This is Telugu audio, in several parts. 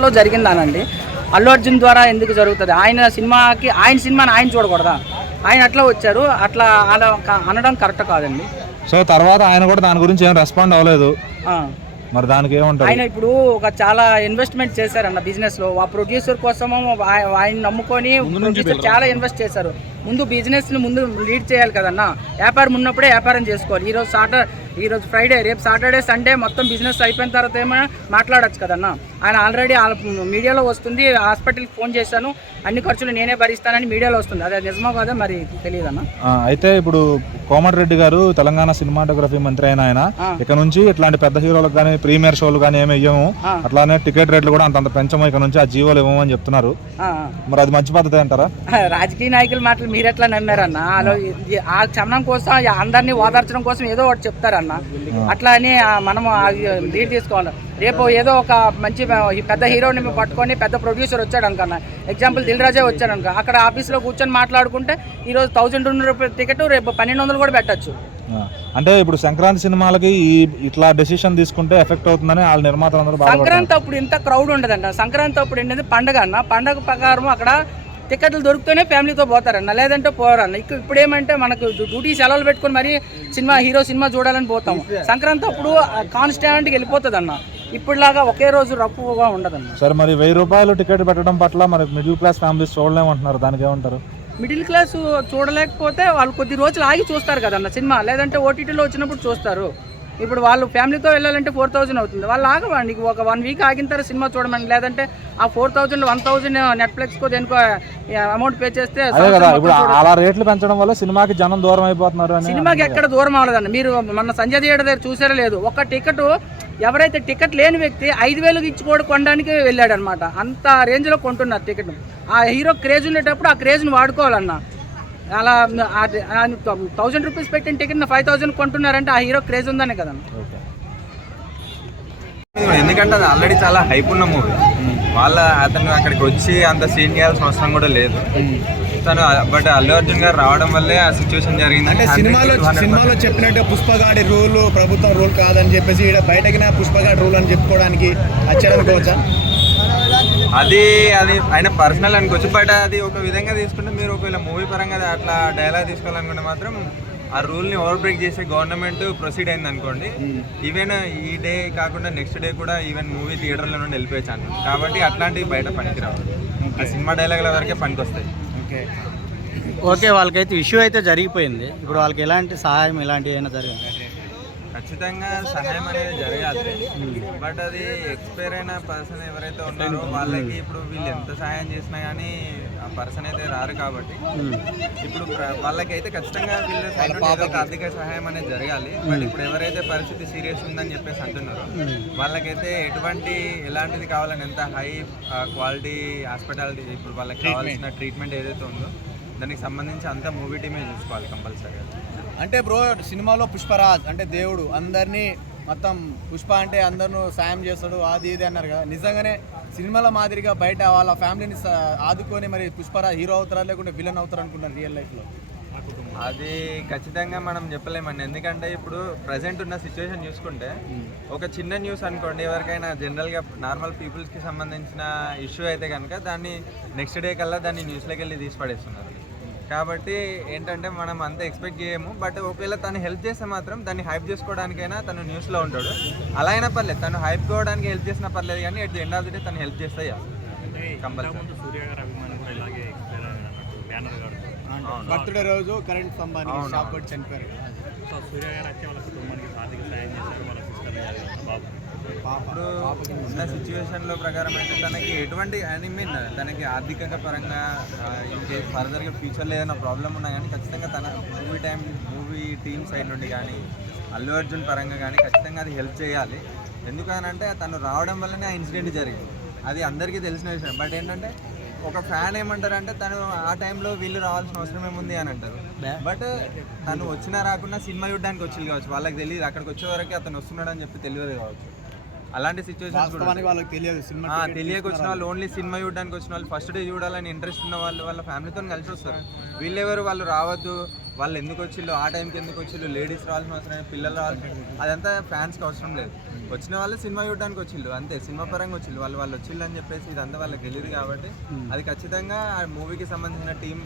లో జరిగిందానండి. అల్లు అర్జున్ ద్వారా ఎందుకు జరుగుతుంది? ఆయన సినిమాని ఆయన చూడకూడదా? ఆయన అట్లా వచ్చారు, అట్లా అనడం కరెక్ట్ కాదండి. సో తర్వాత ఆయన కూడా దాని గురించి ఏం రెస్పాండ్ అవ్వలేదు. మరి దానికి ఏమంటారు? ఆయన ఇప్పుడు ఒక చాలా ఇన్వెస్ట్మెంట్ చేశారన్న బిజినెస్ లో. ఆ ప్రొడ్యూసర్ కోసము ఆయన నమ్ముకొని ప్రొడ్యూసర్ చాలా ఇన్వెస్ట్ చేశారు. ముందు బిజినెస్ ని ముందు లీడ్ చేయాలి కదన్నా. వ్యాపారం ఉన్నప్పుడే వ్యాపారం చేసుకోవాలి. ఈరోజు ఫ్రైడే, రేపు సాటర్డే, సండే మొత్తం బిజినెస్ అయిపోయిన తర్వాత ఏమైనా మాట్లాడచ్చు కదన్నా. ఆయన ఆల్రెడీ మీడియాలో వస్తుంది, హాస్పిటల్కి ఫోన్ చేశాను, అన్ని ఖర్చులు నేనే భరిస్తానని మీడియాలో వస్తుంది. అదే నిజమో కాదో మరి తెలియదన్నా. అయితే ఇప్పుడు కోమటిరెడ్డి గారు తెలంగాణ సినిమాటోగ్రఫీ మంత్రి అయిన ఆయన ఇక నుంచి ఇట్లాంటి పెద్ద హీరోలకు కానీ ప్రీమియర్ షోలు కానీ ఏమి ఇవ్వము, అట్లానే టికెట్ రేట్లు కూడా అంత పెంచము, ఇక నుంచి ఆ జీవోలు ఇవ్వమని చెప్తున్నారు. మరి అది మంచి పద్ధతి అంటారా? రాజకీయ నాయకుల మాటలు మీరు ఎట్లా నమ్మారన్న? ఆ క్షమనం కోసం, అందరినీ ఓదార్చడం కోసం ఏదో ఒకటి చెప్తారన్న. అట్లా అని మనం లీడ్ తీసుకోవాలి. రేపు ఏదో ఒక మంచి పెద్ద హీరోని పట్టుకొని పెద్ద ప్రొడ్యూసర్ వచ్చాడు అనుకన్నా, ఎగ్జాంపుల్ దిల్ రాజే వచ్చాడు అనుకో, అక్కడ ఆఫీస్లో కూర్చొని మాట్లాడుకుంటే ఈరోజు 1000 రూపాయల టికెట్ రేపు 1200 కూడా పెట్టచ్చు. అంటే ఇప్పుడు సంక్రాంతి సినిమాలకి ఇట్లా డెసిషన్ తీసుకుంటే ఎఫెక్ట్ అవుతుందని వాళ్ళ నిర్మాతలందరూ. సంక్రాంతి అప్పుడు ఇంత క్రౌడ్ ఉండదంట. సంక్రాంతి అప్పుడు ఏంటంటే పండగ అన్న, పండగ ప్రకారం అక్కడ టికెట్లు దొరికితేనే ఫ్యామిలీతో పోతారన్న, లేదంటే పోరన్న. ఇప్పుడు ఏమంటే మనకు డ్యూటీ సెలవులు పెట్టుకుని మరీ హీరో సినిమా చూడాలని పోతాం. సంక్రాంతి అప్పుడు కాన్స్టాంట్గా వెళ్ళిపోతుంది అన్న. ఇప్పుడులాగా ఒకే రోజు రఫ్గా ఉండదన్న. సరే, మరి 1000 రూపాయలు టికెట్ పెట్టడం పట్ల మరి మిడిల్ క్లాస్ ఫ్యామిలీస్ చూడలేమంటున్నారు, దానికి ఏమంటారు? మిడిల్ క్లాస్ చూడలేకపోతే వాళ్ళు కొద్ది రోజులు ఆగి చూస్తారు కదన్న సినిమా, లేదంటే ఓటీటీలో వచ్చినప్పుడు చూస్తారు. ఇప్పుడు వాళ్ళు ఫ్యామిలీతో వెళ్ళాలంటే 4000 అవుతుంది. వాళ్ళు ఆగవండి, ఒక 1 వీక్ ఆగిన తర్వాత సినిమా చూడమని, లేదంటే ఆ 4000 1000 నెట్ఫ్లిక్స్కో దేనికో అమౌంట్ పే చేస్తే. అలా రేట్లు పెంచడం వల్ల సినిమాకి జనం దూరం అయిపోతున్నారు. సినిమాకి ఎక్కడ దూరం అవ్వలేదండి. మీరు మన సంజయ్ థియేటర్ దగ్గర చూసారో లేదు, ఒక టికెట్ ఎవరైతే టికెట్ లేని వ్యక్తి 5000 ఇచ్చి కూడా కొనడానికి వెళ్ళాడు అనమాట. అంత రేంజ్లో కొంటున్నారు టికెట్. ఆ హీరో క్రేజ్ ఉండేటప్పుడు ఆ క్రేజ్ని వాడుకోవాలన్నా. అలా 1000 రూపీస్ పెట్టిన టికెట్ 5000 కొంటున్నారంటే ఆ హీరో క్రేజ్ ఉందనే కదా. ఎందుకంటే అది ఆల్రెడీ చాలా హైప్ ఉన్న మూవీ. అతను అక్కడికి వచ్చి అంత సీన్ చేయాల్సిన అవసరం కూడా లేదు తను. బట్ అల్లు అర్జున్ గారు రావడం వల్లే ఆ సిచ్యువేషన్ జరిగింది. అంటే సినిమాలో చెప్పినట్టు పుష్పగాడి రూల్ ప్రభుత్వం రూల్ కాదని చెప్పేసి బయటకి పుష్పగాడి రూల్ అని చెప్పుకోవడానికి వచ్చాడనుకోవచ్చా? అది ఆయన పర్సనల్ అనుకోవచ్చు. బట్ అది ఒక విధంగా తీసుకుంటే, మీరు ఒకవేళ మూవీ పరంగా అట్లా డైలాగ్ తీసుకోవాలనుకుంటే మాత్రం ఆ రూల్ని ఓవర్ బ్రేక్ చేసే గవర్నమెంట్ ప్రొసీడ్ అయింది అనుకోండి, ఈవెన్ ఈ డే కాకుండా నెక్స్ట్ డే కూడా ఈవెన్ మూవీ థియేటర్లో నుండి వెళ్ళిపోయాను. కాబట్టి అట్లాంటివి బయట పనికిరావు, ఆ సినిమా డైలాగుల వరకే పనికి వస్తాయి. ఓకే, వాళ్ళకైతే ఇష్యూ అయితే జరిగిపోయింది. ఇప్పుడు వాళ్ళకి ఎలాంటి సహాయం ఇలాంటివి అయినా జరిగింది? ఖచ్చితంగా సహాయం అనేది జరగాలి. బట్ అది ఎక్స్పైర్ అయిన పర్సన్ ఎవరైతే ఉన్నారో వాళ్ళకి ఇప్పుడు వీళ్ళు ఎంత సహాయం చేసినా కానీ ఆ పర్సన్ అయితే రారు. కాబట్టి ఇప్పుడు వాళ్ళకైతే ఖచ్చితంగా వీళ్ళ సైడ్ నుండి ఒక ఆర్థిక సహాయం అనేది జరగాలి. బట్ ఇప్పుడు ఎవరైతే పరిస్థితి సీరియస్ ఉందని చెప్పేసి అంటున్నారో వాళ్ళకైతే ఎలాంటిది కావాలని, ఎంత హై క్వాలిటీ హాస్పిటాలిటీ, ఇప్పుడు వాళ్ళకి కావాల్సిన ట్రీట్మెంట్ ఏదైతే ఉందో దానికి సంబంధించి అంతా మూవీ టీమే చూసుకోవాలి కంపల్సరీగా. అంటే బ్రో, సినిమాలో పుష్పరాజ్ అంటే దేవుడు, అందరినీ మొత్తం పుష్ప అంటే అందరూ సాయం చేస్తాడు అది ఇది అన్నారు కదా. నిజంగానే సినిమాల మాదిరిగా బయట వాళ్ళ ఫ్యామిలీని ఆదుకొని మరి పుష్పరాజ్ హీరో అవుతారా లేకుంటే విలన్ అవుతారు అనుకుంటారు రియల్ లైఫ్లో? అది ఖచ్చితంగా మనం చెప్పలేమండి. ఎందుకంటే ఇప్పుడు ప్రజెంట్ ఉన్న సిచ్యువేషన్ చూసుకుంటే ఒక చిన్న న్యూస్ అనుకోండి, ఎవరికైనా జనరల్గా నార్మల్ పీపుల్స్కి సంబంధించిన ఇష్యూ అయితే కనుక దాన్ని నెక్స్ట్ డే కల్లా దాన్ని న్యూస్లోకి వెళ్ళి తీసి పడేస్తున్నారు. కాబట్టి ఏంటంటే మనం అంత ఎక్స్పెక్ట్ చేయము. బట్ ఒకవేళ తను హెల్ప్ చేస్తే మాత్రం దాన్ని హైప్ చేసుకోవడానికైనా తను న్యూస్లో ఉంటాడు. అలా అయినా పర్లేదు, తను హైప్ కావడానికి హెల్ప్ చేసినా పర్లేదు, కానీ at the end of the day తను హెల్ప్ చేస్తే కంపల్సరీ. బర్త్డే రోజు కరెంట్ సంబంధి చనిపోయారు. ఇప్పుడు ఉన్న సిచ్యువేషన్లో ప్రకారం అయితే తనకి ఎటువంటి తనకి ఆర్థికంగా పరంగా ఇంకే ఫర్దర్గా ఫ్యూచర్లో ఏదైనా ప్రాబ్లం ఉన్నా కానీ ఖచ్చితంగా తన మూవీ టీమ్ సైడ్ నుండి కానీ అల్లు అర్జున్ పరంగా కానీ ఖచ్చితంగా అది హెల్ప్ చేయాలి. ఎందుకనంటే తను రావడం వల్లనే ఆ ఇన్సిడెంట్ జరిగింది, అది అందరికీ తెలిసిన విషయం. బట్ ఏంటంటే ఒక ఫ్యాన్ ఏమంటారంటే తను ఆ టైంలో వీళ్ళు రావాల్సిన అవసరం ఏముంది అని అంటారు. బట్ తను వచ్చినా రాకుండా సినిమా చూడడానికి వచ్చింది కావచ్చు, వాళ్ళకి తెలియదు అక్కడికి వచ్చే వరకు అతను వస్తున్నాడు అని చెప్పి తెలియదు కావచ్చు. అలాంటి సిచ్యువేషన్స్ తెలియక వచ్చిన వాళ్ళు, ఓన్లీ సినిమా చూడడానికి వచ్చిన వాళ్ళు, ఫస్ట్ డే చూడాలని ఇంట్రెస్ట్ ఉన్న వాళ్ళు వాళ్ళ ఫ్యామిలీతో కలిసి వస్తారు. వీళ్ళెవరు, వాళ్ళు రావద్దు వాళ్ళు ఎందుకు వచ్చిళ్ళు, ఆ టైంకి ఎందుకు వచ్చిళ్ళు, లేడీస్ రావాల్సిన అవసరం లేదు, పిల్లలు రావాలి, అదంతా ఫ్యాన్స్కి అవసరం లేదు. వచ్చిన వాళ్ళు సినిమా చూడడానికి వచ్చిళ్ళు అంతే, సినిమా పరంగా వచ్చిళ్ళు, వాళ్ళు వచ్చిళ్ళు అని చెప్పేసి ఇదంతా వాళ్ళకి తెలియదు కాబట్టి అది ఖచ్చితంగా ఆ మూవీకి సంబంధించిన టీమ్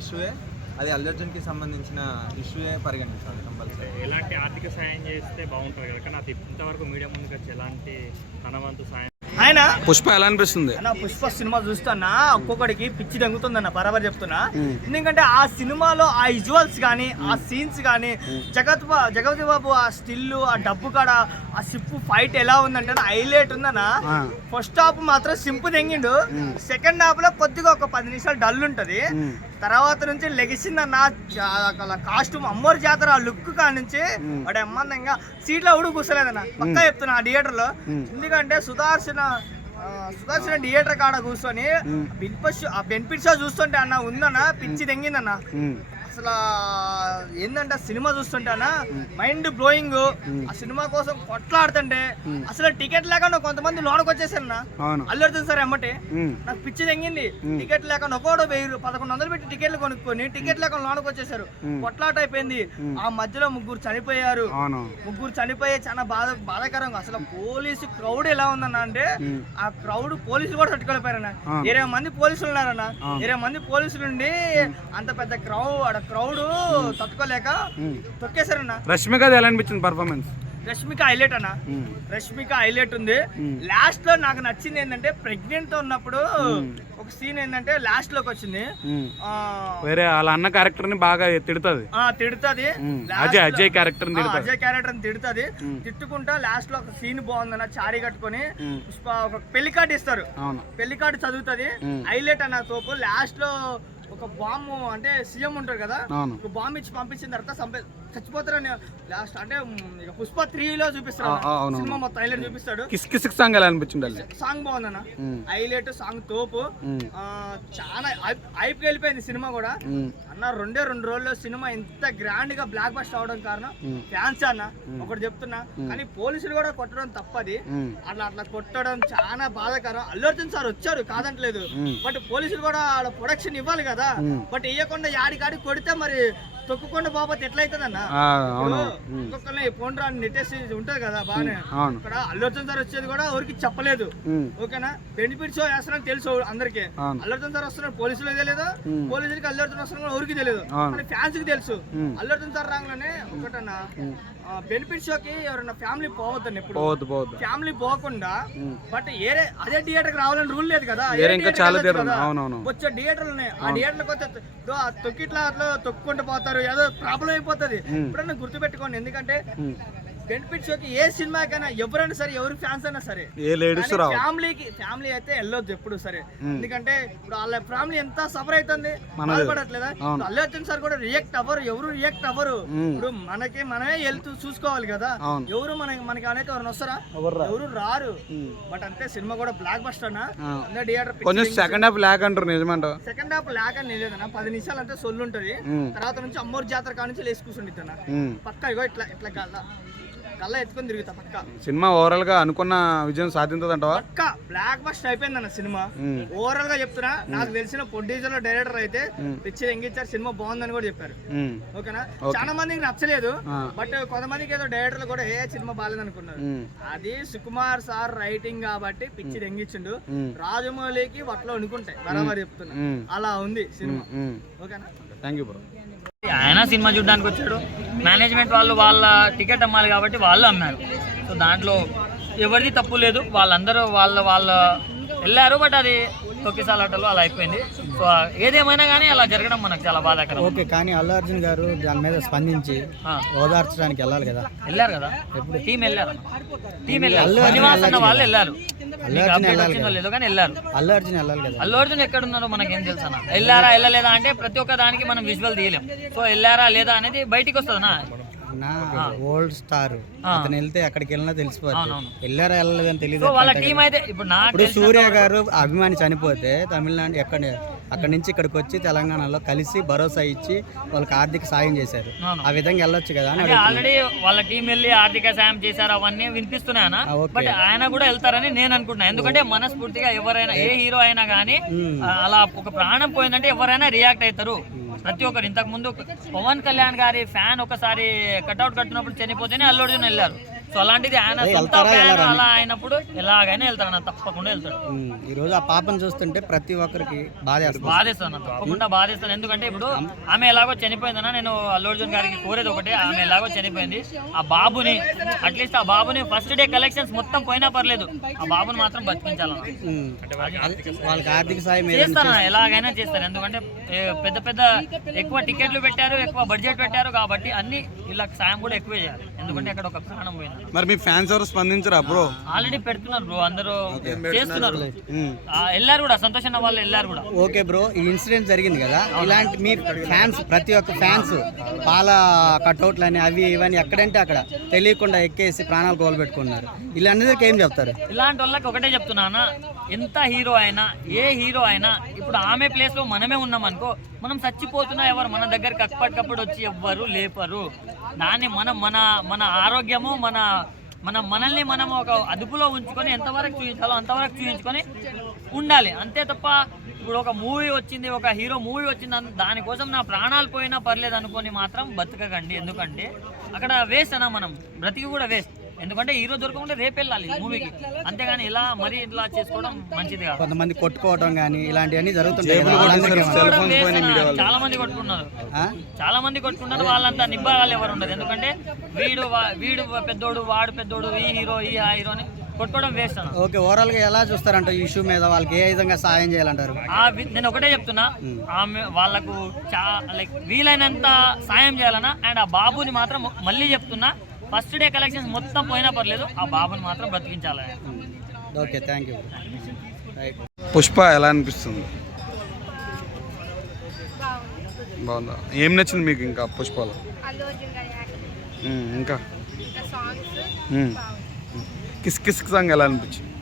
ఇష్యూయే, అది అల్లు అర్జున్కి సంబంధించిన ఇష్యూయే పరిగణించాలి కంపల్సరీ. ఎలాంటి ఆర్థిక సాయం చేస్తే బాగుంటుంది కదా, కానీ అది ఇంతవరకు మీడియా ముందుకు వచ్చి ఎలాంటి ధనవంతు సాయం. ఆయన పుష్ప ఎలా అనిపిస్తుంది అన్న పుష్ప సినిమా చూస్తున్నా ఒక్కొక్కడికి పిచ్చి దంగుతుందన్న బరాబర్ చెప్తున్నా. ఎందుకంటే ఆ సినిమాలో ఆ విజువల్స్ కానీ ఆ సీన్స్ కానీ జగపతి బాబు ఆ స్టిల్ ఆ డబ్బు కాడ ఆ సిప్పు ఫైట్ ఎలా ఉందంటే హైలైట్ ఉందన్న. ఫస్ట్ హాఫ్ మాత్రం సింపు తెంగిండు, సెకండ్ హాఫ్ లో కొద్దిగా ఒక 10 నిమిషాలు డల్ ఉంటది, తర్వాత నుంచి లెగిసిందన్న కాస్ట్యూమ్ అమ్మోరు జాతర ఆ లుక్ కాడ నుంచి వాడు అమ్మందంగా సీట్లో ఉడుకు కూర్చోలేదన్న పక్కా చెప్తున్నా ఆ థియేటర్ లో. ఎందుకంటే సుదర్శన థియేటర్ కాడ కూర్చొని బెనిఫిట్ షో చూస్తుంటే అన్న ఉందన్న పిచ్చి తెంగిందన్న. అసలు ఏంటంటే సినిమా చూస్తుంటే అన్న మైండ్ బ్లోయింగ్. ఆ సినిమా కోసం కొట్లాడుతుంటే అసలు టికెట్ లేకుండా కొంతమంది లోనకి వచ్చేసారన్న. అల్లు అర్జున్ సార్ ఎమ్మటే నాకు పిచ్చి తెంగింది. టికెట్ లేకుండా ఒకడు 1100 పెట్టి టికెట్లు కొనుక్కొని టికెట్ లేకుండా లోనకి వచ్చేసారు. కొట్లాట అయిపోయింది. ఆ మధ్యలో ముగ్గురు చనిపోయి చాలా బాధాకరంగా. అసలు పోలీసు క్రౌడ్ ఎలా ఉందన్న అంటే ఆ క్రౌడ్ పోలీసులు కూడా తట్టుకోలేపారన్న. 20 మంది పోలీసులు ఉన్నారన్న. 20 మంది పోలీసులు ఉండి అంత పెద్ద క్రౌడ్ తట్టుకోలేక తొక్కేశారన్న. రష్మిక ఎలా అనిపించింది పర్ఫార్మెన్స్? రష్మిక హైలైట్ అన్న. రష్మిక హైలైట్ ఉంది. లాస్ట్ లో నాకు నచ్చింది ఏంటంటే ప్రెగ్నెంట్ తో ఉన్నప్పుడు ఒక సీన్ ఏంటంటే లాస్ట్ లోకి వచ్చింది. వేరే వాళ్ళ అన్న క్యారెక్టర్ ని బాగా తిడుతుంది. అజయ్ క్యారెక్టర్ ని తిడుతుంది. తిట్టుకుంటా లాస్ట్ లో ఒక సీన్ బాగుందన్న. చారీ కట్టుకొని పుష్ప ఒక పెళ్లి కార్డు ఇస్తారు. పెళ్లి కార్డు చదువుతుంది. హైలైట్ అన్న తోపు. లాస్ట్ లో ఒక బాంబు అంటే సీఎం ఉంటారు కదా, ఒక బాంబు ఇచ్చి పంపించిన తర్వాత చచ్చిపోతారని లాస్ట్ అంటే పుష్ప 3లో చూపిస్తారు సినిమా మొత్తం హైలైట్ చూపిస్తాడు. కిస్ సాంగ్ ఎలా అనిపించింది? సాంగ్ బాగుందన్న. హైలైట్ సాంగ్ తోపు. చాలా హైప్ వెళ్ళిపోయింది సినిమా కూడా అన్న. 2 రోజుల్లో సినిమా ఇంత గ్రాండ్ గా బ్లాక్ బస్టర్ అవడం కారణం ఫ్యాన్స్ అన్న. ఒకటి చెప్తున్నా, కానీ పోలీసులు కూడా కొట్టడం తప్పది. అట్లా కొట్టడం చాలా బాధాకరం. అల్లు అర్జున్ సార్ వచ్చారు కాదంటలేదు, బట్ పోలీసులు కూడా ప్రొడక్షన్ ఇవ్వాలి కదా. బట్ ఇవ్వకుండా యాడికాడి కొడితే మరి తొక్కుకుండా బాబోతే ఎట్లయితుందన్న. ఒక్కొక్కరిని పోండ్రా నెట్టేసి ఉంటది కదా బాగానే. ఇక్కడ అల్లు అర్జున్ సార్ వచ్చేది కూడా ఎవరికి చెప్పలేదు. ఓకేనా, బెనిఫిట్ షో వేస్తున్నాడు తెలుసు అందరికి. అల్లు అర్జున్ సార్ వస్తున్నాడు పోలీసులు తెలియదు, పోలీసులకి అల్లు అర్జున్ వస్తున్నాడు ఎవరికి తెలియదు, కానీ ఫ్యాన్స్ కి తెలుసు. అల్లు అర్జున్ సార్ రాగానే ఒకటన్నా బెనిఫిట్ షోకి ఎవరైనా ఫ్యామిలీ పోవద్దండి. ఎప్పుడు ఫ్యామిలీ పోకుండా బట్ అదే థియేటర్ కి రావాలని రూల్ లేదు కదా. వచ్చే థియేటర్లు ఉన్నాయి. ఆ థియేటర్లకు వచ్చే తొక్కిట్లా అట్లా తొక్కుంటూ పోతారు, ఏదో ప్రాబ్లం అయిపోతుంది. ఇప్పుడన్నా గుర్తుపెట్టుకోండి. ఎందుకంటే బెనిఫిట్ షోకి ఏ సినిమాకైనా ఎవరైనా సరే, ఎవరి ఫ్యాన్స్ అయినా సరే, ఫ్యామిలీ అయితే వెళ్ళొద్దు ఎప్పుడు సరే. ఎందుకంటే ఇప్పుడు వాళ్ళ ఫ్యామిలీ ఎంత సఫర్ అవుతుంది, బాధపడట్లేదా. అల్లు అర్జున్ సార్ కూడా రియాక్ట్ అవ్వరు, ఎవరు రియాక్ట్ అవ్వరు. ఇప్పుడు మనమే వెళ్తూ చూసుకోవాలి కదా. ఎవరు మనకి అనేది ఎవరైనా వస్తారా? ఎవరు రారు. బట్ అంతే సినిమా కూడా బ్లాక్ బస్టర్ అన్న. థియేటర్ సెకండ్ హాఫ్ లాక్ అంటారు, నిజమంట. సెకండ్ హాఫ్ లాక్ అని లేదన్న. 10 నిమిషాలు అంటే సొల్లు ఉంటది. తర్వాత నుంచి అమ్మోరు జాతర కాడ నుంచి లేచి కూర్చుండి పక్క ఇగో ఇట్లా కళ్ళ ఎత్తుకొని తిరుగుతా పక్క. సినిమా ఓవరాల్ గా అనుకున్న విజయం సాధించదు అంటావా? పక్క బ్లాక్ బస్టర్ అయిపోయింది అన్న సినిమా. ఓవరాల్ గా చెప్తున్నా, నాకు తెలిసిన ప్రొడ్యూసర్ డైరెక్టర్ అయితే పిచ్చి ఎంగిచ్చారు, సినిమా బాగుందని కూడా చెప్పారు. ఓకేనా, చాలా మందికి నచ్చలేదు, బట్ కొంతమందికి ఏదో డైరెక్టర్లు కూడా సినిమా బాగాలేదు అనుకున్నారు. అది సుకుమార్ సార్ రైటింగ్ కాబట్టి పిచ్చి ఎంగిచ్చిండు. రాజమౌళికి వట్లో అనుకుంటాయి బరాబర్ చెప్తున్నా, అలా ఉంది సినిమా. ఓకేనా, థ్యాంక్ యూ బ్రో. ఆయన సినిమా చూడడానికి వచ్చాడు. మేనేజ్మెంట్ వాళ్ళు వాళ్ళ టికెట్ అమ్మాలి కాబట్టి వాళ్ళు అమ్మారు. సో దాంట్లో ఎవరిది తప్పు లేదు. వాళ్ళందరూ వాళ్ళ వెళ్ళారు, బట్ అది తొక్కిసాలటలో అలా అయిపోయింది. సో ఏదేమైనా కానీ అలా జరగడం మనకు చాలా బాధాకరం. ఓకే, కానీ అల్లు అర్జున్ గారు దాని మీద స్పందించి ఓదార్చడానికి వెళ్ళాలి కదా. వెళ్ళారు కదా, టీం వెళ్ళారు. శ్రీనివాస్ అన్న వాళ్ళు వెళ్ళారు. అల్లు అర్జున్ వెళ్ళాలి కదా. అల్లు అర్జున్ ఎక్కడున్నారో మనకేం తెలుసు అన్న. వెళ్ళారా వెళ్ళలేదా అంటే ప్రతి ఒక్క దానికి మనం విజువల్ తీయలేం. సో వెళ్ళారా లేదా అనేది బయటికి వస్తుందన్నా. ఓల్డ్ స్టార్ అతను వెళ్తే ఎక్కడికి వెళ్ళినా తెలిసిపోతుంది. వెళ్ళారా వెళ్ళలేదని తెలియదు. వాళ్ళ టీం అయితే ఇప్పుడు సూర్య గారు అభిమాని చనిపోతే తమిళనాడు అక్కడి నుంచి ఇక్కడికి వచ్చి తెలంగాణలో కలిసి భరోసా ఇచ్చి వాళ్ళకి ఆర్థిక సాయం చేశారు. ఆ విధంగా వెళ్ళొచ్చు కదా. ఆల్రెడీ వాళ్ళ టీం వెళ్ళి ఆర్థిక సాయం చేశారు, అవన్నీ వినిపిస్తున్నాయన. బట్ ఆయన కూడా వెళ్తారని నేను అనుకుంటున్నా. ఎందుకంటే మనస్ఫూర్తిగా ఎవరైనా ఏ హీరో అయినా కానీ అలా ఒక ప్రాణం పోయిందంటే ఎవరైనా రియాక్ట్ అవుతారు. ప్రతి ఒక్కరు ఇంతకు ముందు పవన్ కళ్యాణ్ గారి ఫ్యాన్ ఒకసారి కట్అవుట్ కట్టినప్పుడు చనిపోతేనే అల్లు అర్జున్ వెళ్ళారు. సో అలాంటిది ఆయన సొంత ఫ్యాన్ అలా అయినప్పుడు ఎలాగైనా వెళ్తాడు అన్న, తప్పకుండా వెళ్తాడు. ఈ రోజు ఆ పాపను చూస్తుంటే ప్రతి ఒక్కరికి బాధేస్తుంది. బాధేస్తాను, తప్పకుండా బాధేస్తాను. ఎందుకంటే ఇప్పుడు ఆమె ఎలాగో చనిపోయిందన్న, నేను అల్లు అర్జున్ గారికి కోరేది ఒకటే, ఆమె ఎలాగో చనిపోయింది, ఆ బాబుని అట్లీస్ట్ ఆ బాబుని ఫస్ట్ డే కలెక్షన్స్ మొత్తం పోయినా పర్లేదు, ఆ బాబుని మాత్రం బతికించాలన్న. వాళ్ళకి ఆర్థిక సాయం చేస్తాను, ఎలాగైనా చేస్తాను. ఎందుకంటే పెద్ద పెద్ద ఎక్కువ టికెట్లు పెట్టారు, ఎక్కువ బడ్జెట్ పెట్టారు కాబట్టి అన్ని వీళ్ళకి సాయం కూడా ఎక్కువ చేయాలి. ఎందుకంటే అక్కడ ఒక ప్రాణం పోయింది. మరి మీ ఫ్యాన్స్ ఎవరు స్పందించరా బ్రో? ఆల్రెడీ పెడుతున్నారు బ్రో, అందరూ చేస్తున్నారు, వెళ్ళారు కూడా, సంతోష్ వాళ్ళు వెళ్ళారు కూడా. ఓకే బ్రో, ఈ ఇన్సిడెంట్ జరిగింది కదా, ఇలాంటి మీ ఫ్యాన్స్ ప్రతి ఒక్క ఫ్యాన్స్ పాల కట్అవుట్లు అని అవి ఇవన్నీ ఎక్కడంటే అక్కడ తెలియకుండా ఎక్కేసి ప్రాణాలు కోల్పెట్టుకున్నారు, వీళ్ళందరికీ ఏం చెప్తారు? ఇలాంటి వాళ్ళకి ఒకటే చెప్తున్నానా, ఎంత హీరో అయినా ఏ హీరో అయినా ఇప్పుడు ఆమె ప్లేస్ లో మనమే ఉన్నాం అనుకో, మనం చచ్చిపోతున్నా ఎవరు మన దగ్గరికి అప్పటికప్పుడు వచ్చి ఎవ్వరు లేపరు. దాన్ని మనం మన మన ఆరోగ్యము మనల్ని మనం ఒక అదుపులో ఉంచుకొని ఎంతవరకు చూపించాలో అంతవరకు చూపించుకొని ఉండాలి, అంతే తప్ప ఇప్పుడు ఒక మూవీ వచ్చింది, ఒక హీరో మూవీ వచ్చింది, దానికోసం నా ప్రాణాలు పోయినా పర్లేదు అనుకొని మాత్రం బతకకండి. ఎందుకంటే అక్కడ వేస్ట్ అన్నా, మనం బ్రతికి కూడా వేస్ట్. ఎందుకంటే హీరో దొరకకుండా రేపు వెళ్ళాలి మూవీకి, అంతేగాని ఇలా మరి ఇట్లా చేసుకోవడం మంచిది కాదు. కొంతమంది కొట్టుకోవడం కానీ ఇలాంటివన్నీ జరుగుతుంటాయి. చాలా మంది కొట్టుకున్నారు, చాలా మంది కొట్టుకున్నారు, వాళ్ళంతా నిబ్బాలు ఎవరు ఉండరు. ఎందుకంటే వీడు పెద్దోడు, వాడు పెద్దోడు, ఈ హీరో ఈ హీరోని కొట్టుకోవడం వేస్ట్ అన్న. ఓకే, ఓవరాల్ గా ఎలా చూస్తారంట ఈ ఇష్యూ మీద, వాళ్ళకి ఏ విధంగా సాయం చేయాలంటారు? నేను ఒకటే చెప్తున్నా, ఆమె వాళ్ళకు లైక్ వీలైనంత సాయం చేయాలన్నా. అండ్ ఆ బాబుని మాత్రం మళ్ళీ చెప్తున్నా, ఫస్ట్ డే కలెక్షన్స్ మొత్తం పోయినా పర్లేదు, ఆ బాబుని మాత్రం బ్రతికించాలి. Okay, thank you. పుష్ప ఎలా అనిపిస్తుంది? బాగుందా? ఏం నచ్చింది మీకు ఇంకా పుష్పలో? ఇంకా కిస్ కిస్ సాంగ్ ఎలా అనిపించింది?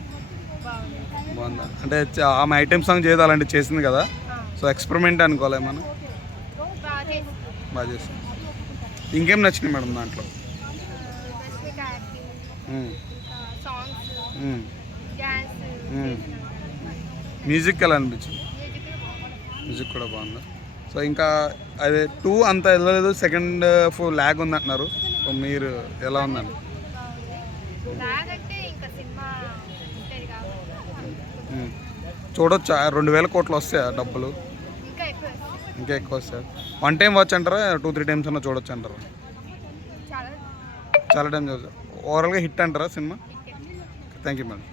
బాగుందా? అంటే ఆమె ఐటెం సాంగ్ చేయదు అలాంటివి చేసింది కదా, సో ఎక్స్పెరిమెంట్ అనుకోవాలి మనం. బాగా చేసింది. ఇంకేం నచ్చింది మేడం దాంట్లో? మ్యూజిక్ ఎలా అనిపించింది? మ్యూజిక్ కూడా బాగుందా? సో ఇంకా అదే 2 అంత వెళ్ళలేదు, సెకండ్ ల్యాగ్ ఉంది అంటున్నారు, సో మీరు ఎలా ఉందండి? చూడొచ్చా? 2000 కోట్లు వస్తాయా డబ్బులు? ఇంకా ఎక్కువ వస్తాయి. 1 టైం వాచ్ అంటారా, 2-3 టైమ్స్ అన్నా చూడొచ్చు అంటారా? చాలా టైం చూడచ్చు. ఓవరాల్గా హిట్ అంటారా సినిమా? Thank you madam.